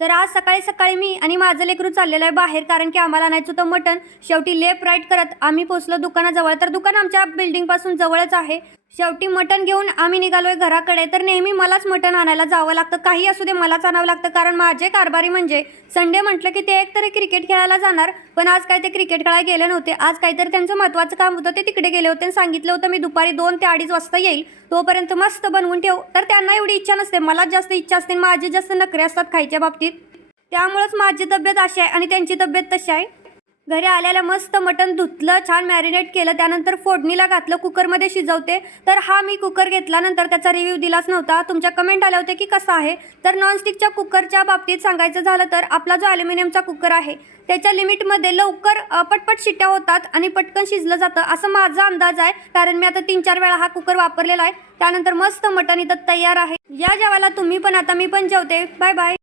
तर आज सकाळी सकाळी मी आणि माझं लेकरू चाललेलं आहे बाहेर, कारण की आम्हाला आणायचं होतं मटण. शेवटी लेफ्ट राईट करत आम्ही पोहोचलो दुकानाजवळ. तर दुकान आमच्या बिल्डिंगपासून जवळच आहे. शेवटी मटण घेऊन आम्ही निघालोय घराकडे. तर नेहमी मलाच मटण आणायला जावं लागतं, काही असू दे मलाच आणावं लागतं, कारण माझे कारभारी म्हणजे संडे म्हटलं की ते एकतरी क्रिकेट खेळायला जाणार. पण आज काय ते क्रिकेट खेळायला गेले नव्हते. आज काहीतरी त्यांचं महत्त्वाचं काम होतं, ते तिकडे गेले होते. सांगितलं होतं मी दुपारी 2 ते 2:30 वाजता येईल, तोपर्यंत मस्त बनवून ठेव. तर त्यांना एवढी इच्छा नसते, मलाच जास्त इच्छा असते. माझे जास्त नखरे असतात खायच्या बाबतीत. त्यामुळेच माझी तब्येत अशी आहे आणि त्यांची तब्येत तशी आहे. घरी आल्याला मस्त मटण धुतलं, छान मॅरिनेट केलं, त्यानंतर फोडणीला घातलं, कुकरमध्ये शिजवते. तर हा मी कुकर घेतल्यानंतर त्याचा रिव्ह्यू दिलाच नव्हता. तुमच्या कमेंट आल्या होत्या की कसा आहे. तर नॉनस्टिकच्या कुकरच्या बाबतीत सांगायचं झालं तर आपला जो ॲल्युमिनियमचा कुकर आहे त्याच्या लिमिटमध्ये लवकर पटपट शिट्ट्या होतात आणि पटकन शिजलं जातं, असं माझा अंदाज आहे. कारण मी आता 3-4 वेळा हा कुकर वापरलेला आहे. त्यानंतर मस्त मटण इथं तयार आहे. या जेवायला तुम्ही पण. आता मी पण जेवते. Bye bye.